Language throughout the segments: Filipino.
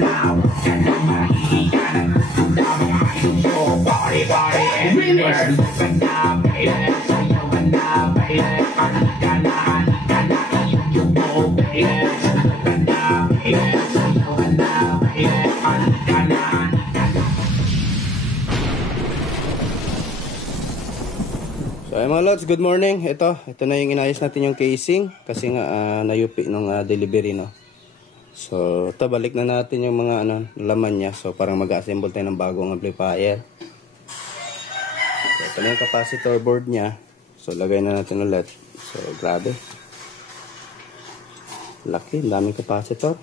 So ay mga lods, good morning. Ito na yung inayos natin yung casing kasi nga nayupi nung delivery, no. So ito, balik na natin yung mga laman niya. So parang mag-assemble tayo ng bagong amplifier. So ito na yung capacitor board niya. So lagay na natin ulit. So grabe, laki, daming capacitor.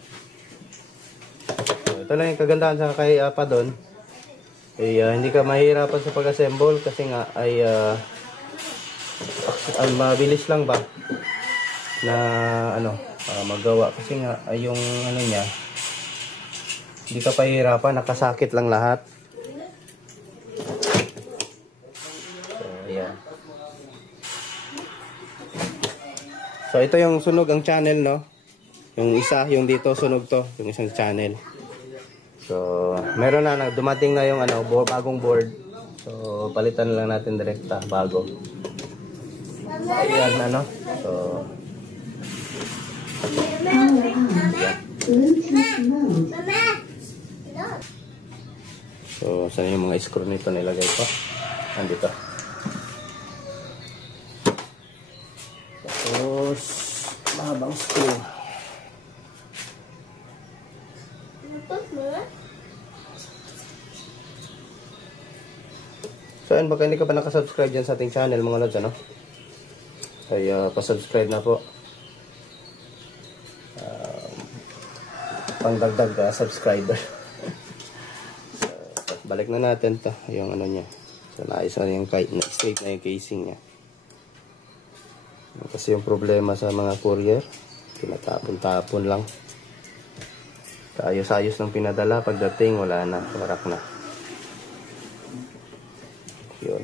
So ito lang yung kagandahan sa kay pa doon. Hindi ka mahirapan sa pag-assemble kasi nga ay mabilis lang ba na magawa kasi nga ay yung niya, hindi ka pahirapan, nakasakit lang lahat. So ayan. So ito yung sunog ang channel, no. Yung isa, yung dito sunog to, yung isang channel. So meron na dumating na yung bagong board. So palitan lang natin direkta bago. Ayan, so so saan yung mga screw nito nilagay ko? Andito. Tapos mahabang screw. So ayun, baka hindi ka pa nakasubscribe dyan sa ating channel mga lods, ay pa-subscribe na po. Pangdagdag subscriber. So, balik na natin to yung niya. So naayos na yung straight na yung casing niya. Kasi yung problema sa mga courier, tinatapon-tapon lang. Ayos-ayos ng pinadala, pagdating wala na, warak na. Yun.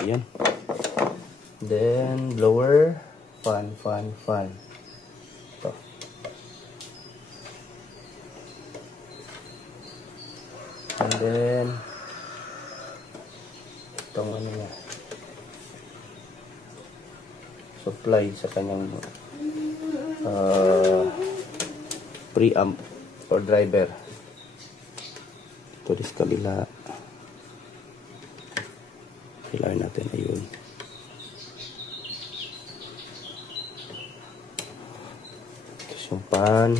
Ayan. Then blower, fan. Ito. And then itong niya, supply sa kanyang preamp or driver. Ito sa kabila. Kailangan natin, ayun. Yung pan.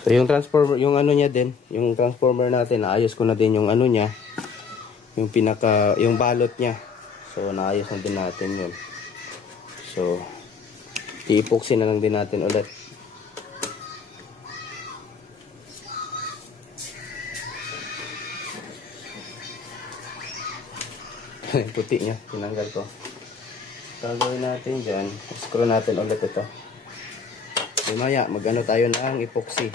So yung transformer, yung niya din, yung transformer natin, naayos ko na din yung niya. Yung yung balot niya. So naayos na din natin yun. So i-epoxy na lang din natin ulit. Puti niya, tinanggal ko. Gagawin natin dyan, screw natin ulit ito. Mamaya tayo ng epoxy.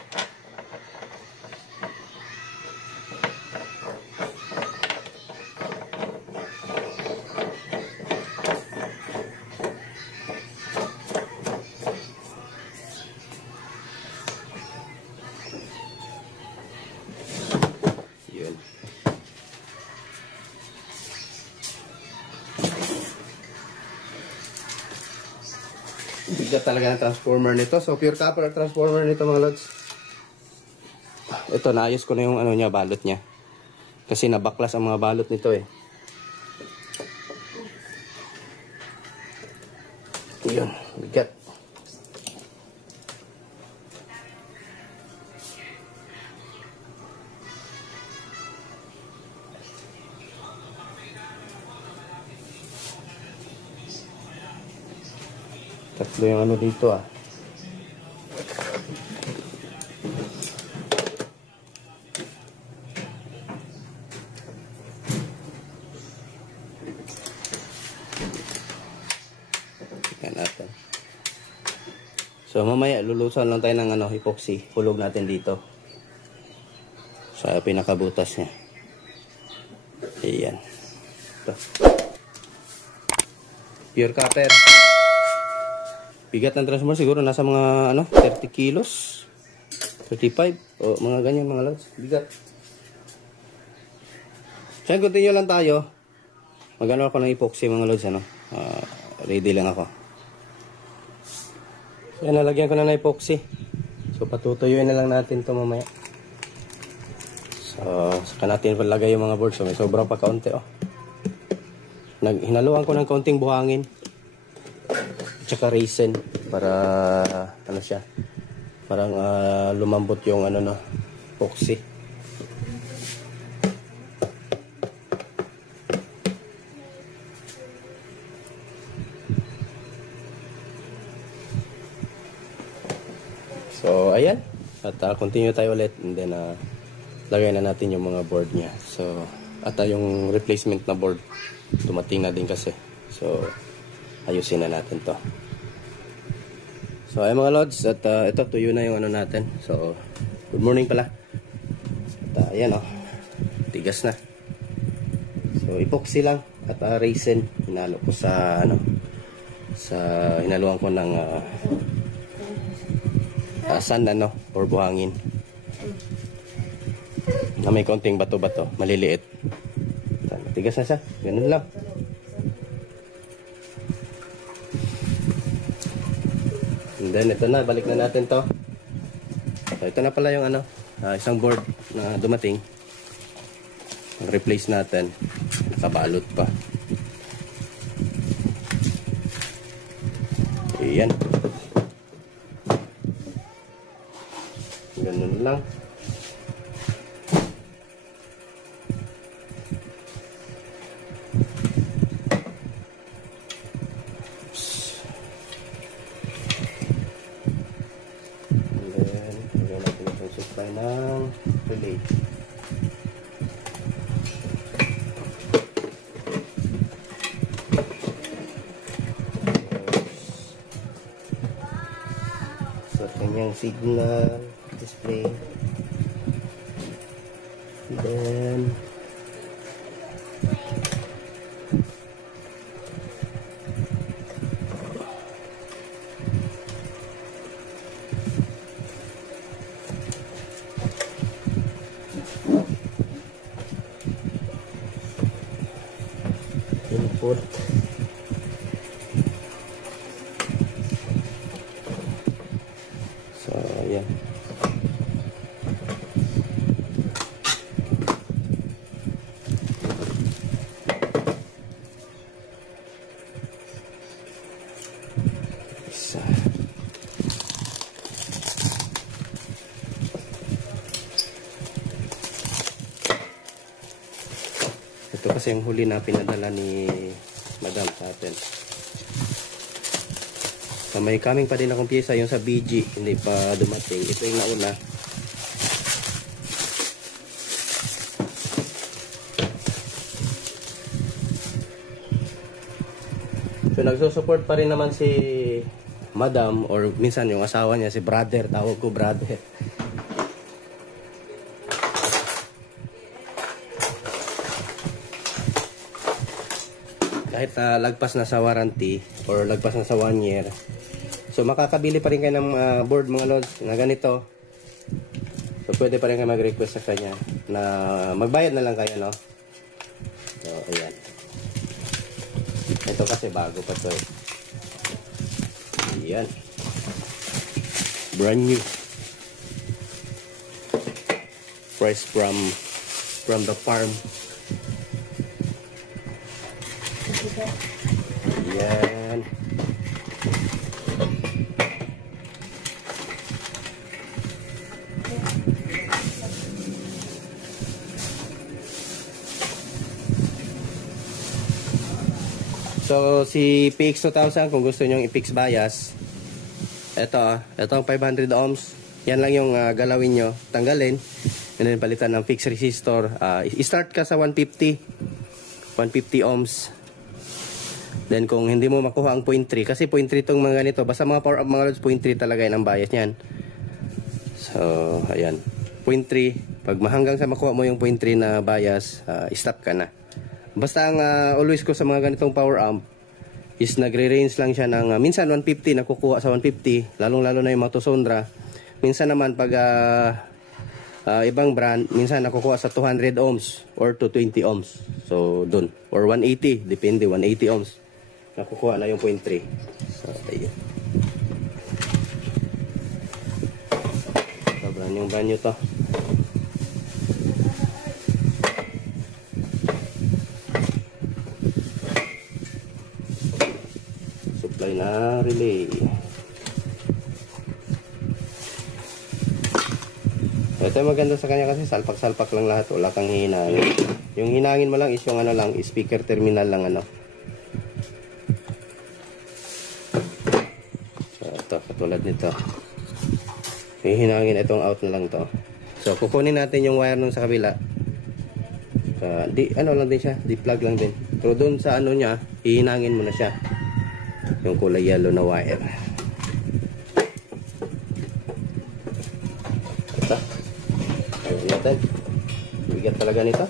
Bigat talaga ng transformer nito. So pure copper transformer nito mga lods. Ito, naayos ko na yung niya, balot niya. Kasi nabaklas ang mga balot nito eh. Yun, bigat. Tatlo yung dito ah. So mamaya lulusan lang tayo ng ano, epoxy. Hulog natin dito sa pinakabutas niya. Ayan. Ito. Pure copper. Bigat ng transformer siguro nasa mga ano, 30 kilos. 35 o mga ganyan mga lods. Bigat. So continue lang tayo. Magano ako ng epoxy mga lods ano. Ready lang ako. So yan, nalagyan ko na ng epoxy. So patutuyuin na lang natin to mamaya. So saka natin palagay yung mga board. So may sobrang pa kaunti oh. Hinaluan ko ng kaunting buhangin. Tsaka resin para ano siya. Parang lumambot yung ano no, epoxy. So, ayan. At continue tayo ulit. And then, lagay na natin yung mga board niya. So, at yung replacement na board, dumating na din kasi. So, ayusin na natin to. So, ayan mga lods. At ito, tuyo na yung ano natin. So, good morning pala. At ayan oh. Tigas na. So, epoxy lang. At resin. Hinalo ko sa, ano, hinaluan ko ng sand ano, or buhangin na may konting bato-bato, maliliit. Tigas na siya, ganun lang. And then ito na, balik na natin to. So ito na pala yung ano, isang board na dumating. Replace natin, nakabalot pa. Ayan. Ganun lang. And then, lagyan natin yung supply ng relay. So, kanyang signal display. And then input. So, yeah. Ito kasi yung huli na pinadala ni Madam sa atin. So may coming pa din akong pyesa, yung sa BG hindi pa dumating. Ito yung nauna. So nagsusupport pa rin naman si Madam, or minsan yung asawa niya, si brother, tawag ko brother. Kahit lagpas na sa warranty or lagpas na sa 1 year, so makakabili pa rin kayo ng board mga lods na ganito. So pwede pa rin kayo mag-request sa kanya na magbayad na lang kayo, no? So ayan, ito kasi bago pa to eh. Ayan, brand new, fresh from the farm. Ayan. So si PX2000, kung gusto nyong i-fix bias, ito ang 500 ohms. Yan lang yung galawin nyo, tanggalin, and then palitan ng fixed resistor. I-start ka sa 150 ohms. Then kung hindi mo makuha ang 0.3, kasi 0.3 tong mga ganito, basta mga power up mga lods, 0.3 talaga yan ang bias niyan. So, ayan. 0.3, pag mahanggang sa makuha mo yung 0.3 na bias, stop ka na. Basta ang always ko sa mga ganitong power amp is nagre-range lang siya ng minsan 150, nakukuha sa 150, lalong-lalo na yung mga Sondra. Minsan naman pag ibang brand, minsan nakukuha sa 200 ohms or 220 ohms. So, dun. Or 180, depende, 180 ohms. Nakukuha na yung 0.3. So, ayun. Brand yung brand nyo to. Supply na relay. Ito yung maganda sa kanya kasi salpak-salpak lang lahat. Wala kang hinangin. Yung hinangin mo lang is yung ano lang, speaker terminal lang ano. So, ito, katulad nito. Yung hinangin, itong out na lang to. So, kukunin natin yung wire nun sa kabila. Ano lang din siya, di-plug lang din. Pero dun sa ano niya, hihinangin mo na siya. Yung kulay yellow na wire. Ito. Ayun natin. Bigat talaga nito.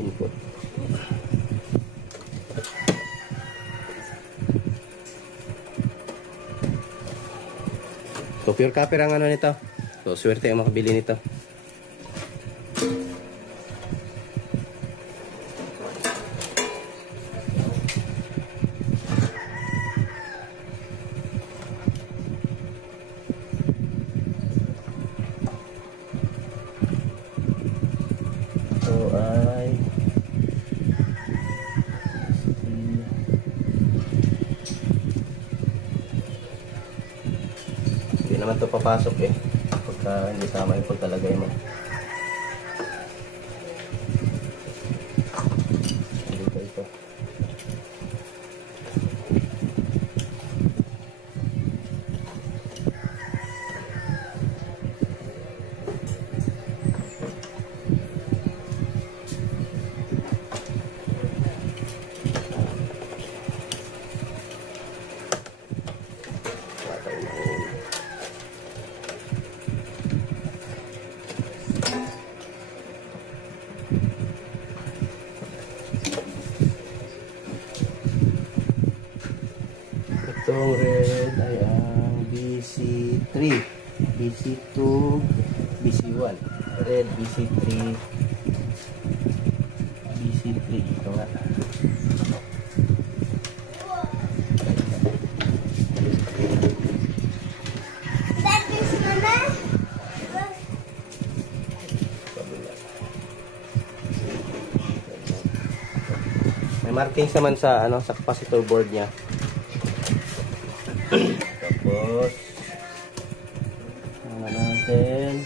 Input. So pure copper ang ano nito. So swerte ang makabili nito. Ay hindi naman to papasok eh pagka hindi tama yung pagtalagay mo. Ito. Itong red ay ang BC3, BC2, BC1. Red, BC3, BC3. Ito nga. May markings naman sa ano sa capacitor board niya. Tapos ano natin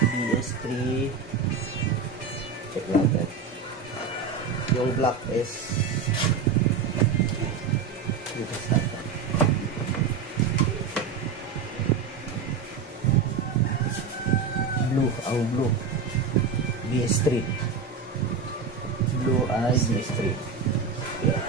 BS3, check natin yung black is dito sa blue, ang blue BS3, blue ay BS3. Yeah.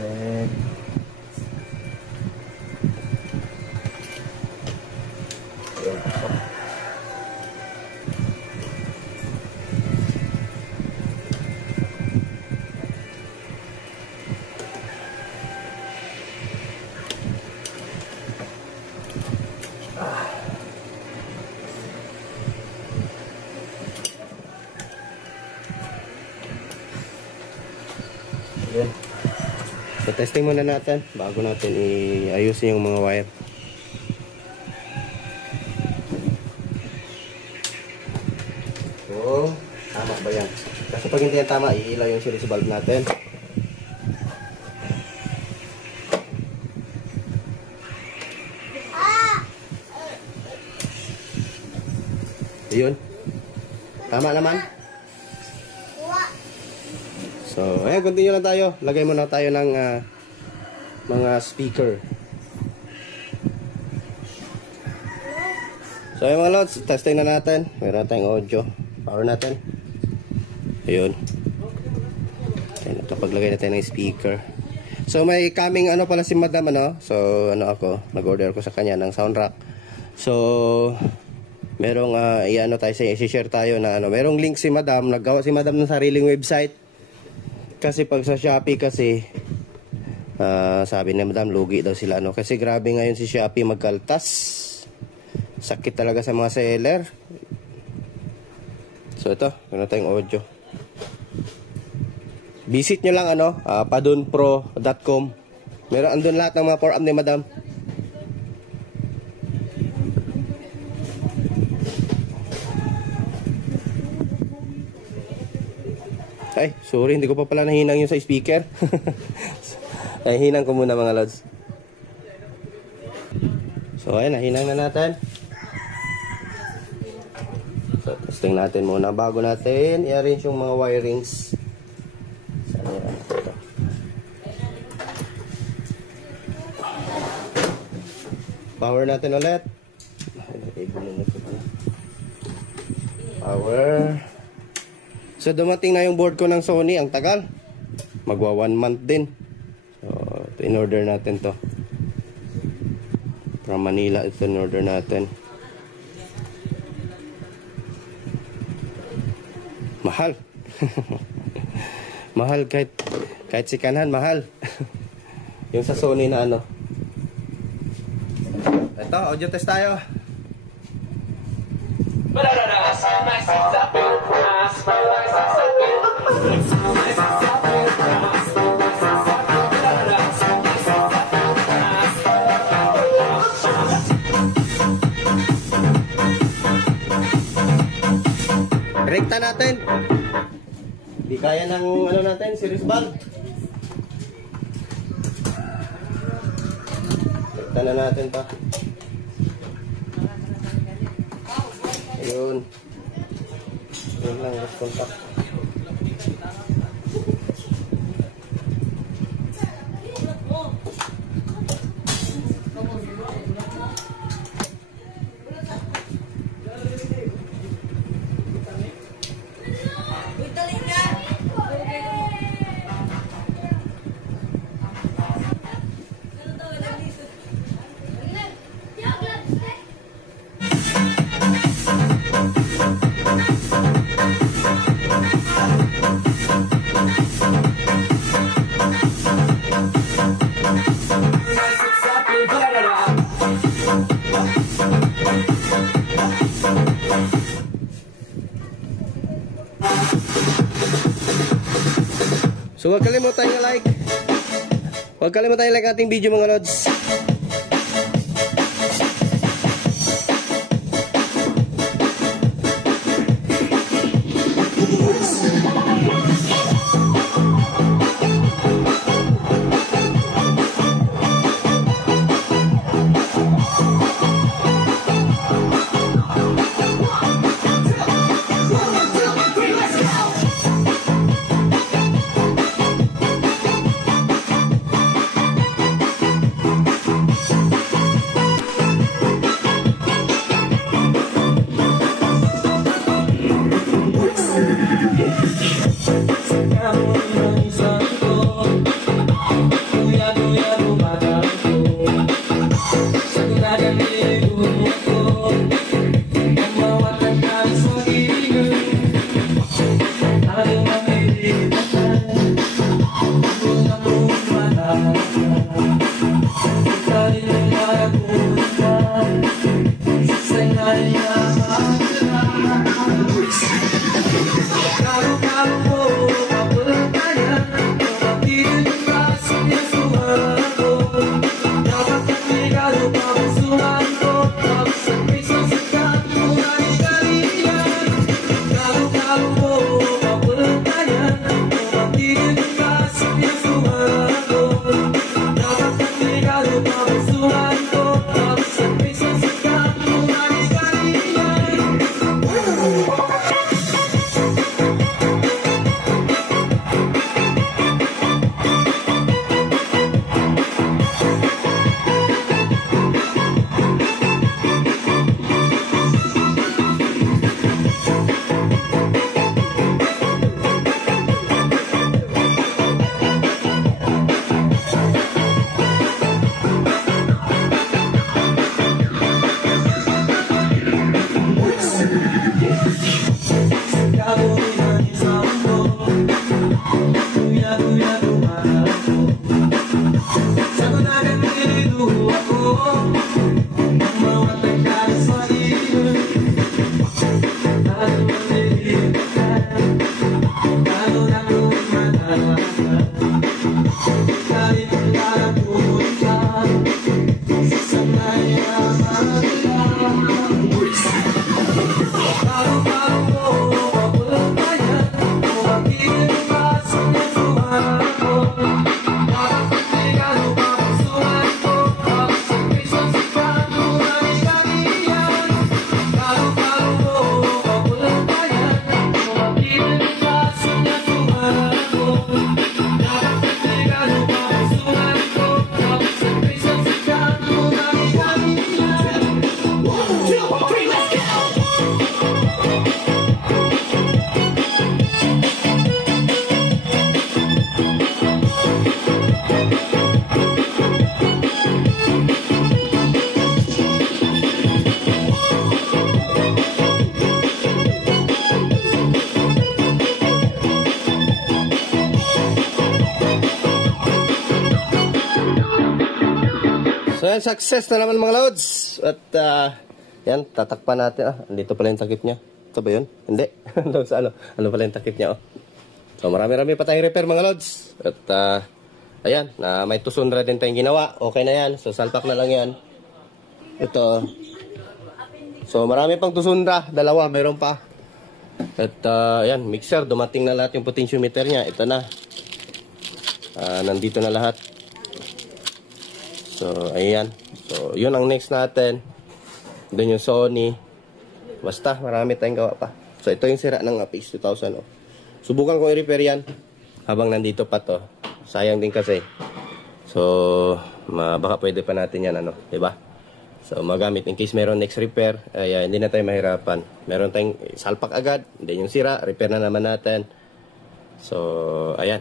Red. Ayan. So testing muna natin bago natin iayusin yung mga wire. So, tama. Kasi pag hindi yan tama, iilaw yung series valve natin. Ayun. Tama naman. So, ayan, continue lang tayo. Lagay muna tayo ng mga speaker. So, ayan mga lods, testing na natin. Meron tayong audio. Power natin. Ayun. Ayan, nakapaglagay natin ng speaker. So, may coming ano pala si madam, ano. So, ano ako, nag-order ko sa kanya ng sound rack. So, merong i-ano tayo sa i-share tayo na ano, merong link si madam, naggawa si madam ng sariling website. Kasi pag sa Shopee kasi sabi ni madam lugi daw sila ano, kasi grabe ngayon si Shopee magkaltas. Sakit talaga sa mga seller. So ito, meron tayong audio. Visit nyo lang ano, padunpro.com. Meron andun lahat ng mga for up ni madam. Ay, sorry, hindi ko pa pala nahinang yung sa speaker. Ay, hinang ko muna mga lods. So, ayun, nahinang na natin. So, testing natin muna bago natin i-arrange yung mga wirings. Saan yan? Ito. Power natin ulit. Power. So dumating na yung board ko ng Sony, ang tagal. Magwa 1 month din. So in-order natin to. From Manila ito in-order natin. Mahal. Mahal kahit si Kanhan, mahal. Yung sa Sony na ano. Ito, audio test tayo. Rekta natin. Di kaya ng ano natin, series valve. Rekta na natin pa. Ayun. Ayun lang, last contact. So huwag kalimutan yung like. Huwag kalimutan yung like ating video mga lods. yan, success na naman mga lods. At yan, tatakpan natin. Andito pala yung takip niya. Ito ba yun? Hindi. Ano pala yung takip niya? So marami-rami pa tayong repair mga lods. At ayan, may tusundra din tayong ginawa. Okay na yan. So salpak na lang yan. Ito. So marami pang tusundra. Dalawa, mayroon pa. At ayan, mixer. Dumating na lahat yung potentiometer niya. Ito na. Nandito na lahat. So ayan. So yun ang next natin. Doon yung Sony. Basta marami tayong gawa pa. So ito yung sira ng Apex 2000. Subukan ko i-repair yan habang nandito pa to. Sayang din kasi. So baka pwede pa natin yan, diba? So magamit in case meron next repair, hindi na tayo mahirapan. Meron tayong salpak agad, hindi yung sira, repair na naman natin. So ayan.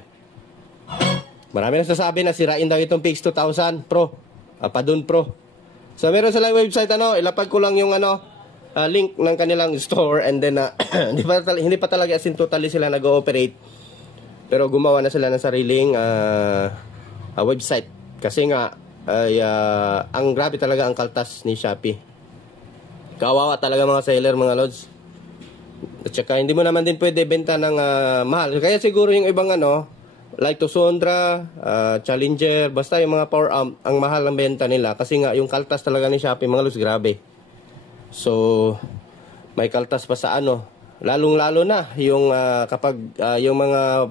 Marami na sasabi na sirain daw itong Apex 2000 Pro. Padun Pro. So meron silang website, ilapag ko lang yung link ng kanilang store, and then hindi pa talaga as in totally sila nag-ooperate, pero gumawa na sila ng sariling website kasi nga ang grabe talaga ang kaltas ni Shopee. Kawawa talaga mga seller mga lods. At saka hindi mo naman din pwede benta ng mahal, kaya siguro yung ibang like Tusundra, Challenger, basta yung mga power amp, ang mahal ang benta nila kasi nga yung kaltas talaga ni Shopee mga lods, grabe. So may kaltas pa sa lalong-lalo na yung kapag yung mga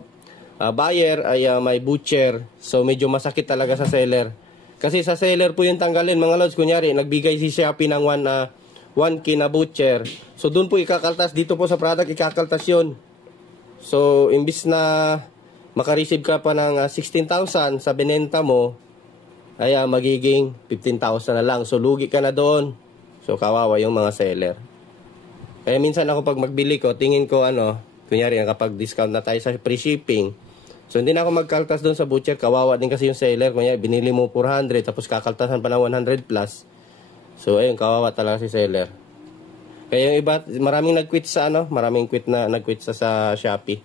buyer ay may butcher, so medyo masakit talaga sa seller. Kasi sa seller po yung tanggalin mga lods. Kunyari nagbigay si Shopee ng 1K na butcher, so dun po ikakaltas, dito po sa product ikakaltas yun. So imbis na makareceive ka pa ng 16,000 sa binenta mo, ay magiging 15,000 na lang. So lugi ka na doon. So kawawa yung mga seller. Kaya minsan ako pag magbili ko, tingin ko kunyari kapag discount na tayo sa free shipping, so hindi na ako magkaltas doon sa butcher. Kawawa din kasi yung seller. Kunyari binili mo 400 tapos kakaltasan pa ng 100 plus. So ayun, kawawa talaga si seller. Kaya yung iba, maraming nag-quit sa maraming nag-quit sa Shopee.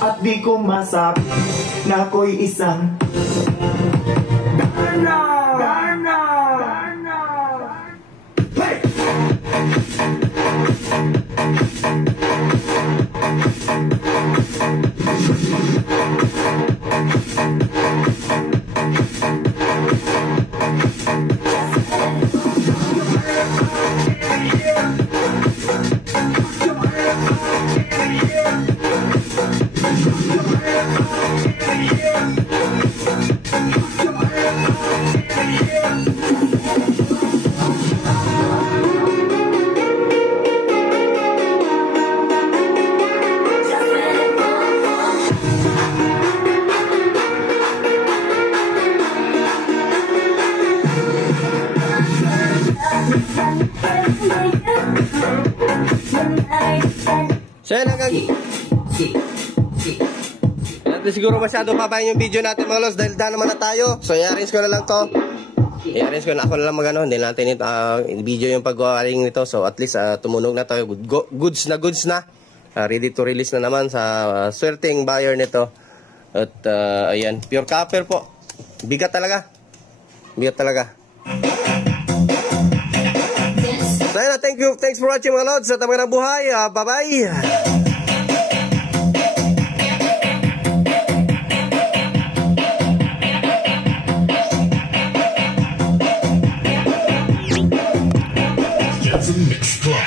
At di ko masabi na ako'y isang Darna! Hey! So yan natin siguro masyado pabayin yung video natin mga lods dahil naman na tayo. So i-arrange ko na lang to. I-arrange ko na ako na lang hindi natin video yung pag-wiring nito. So at least tumunog na tayo. Goods na. Ready to release na naman sa swerteng buyer nito. At ayan, pure copper po. Bigat talaga. So yan, thanks for watching mga lods. At magandang buhay. Bye-bye. Mixed club.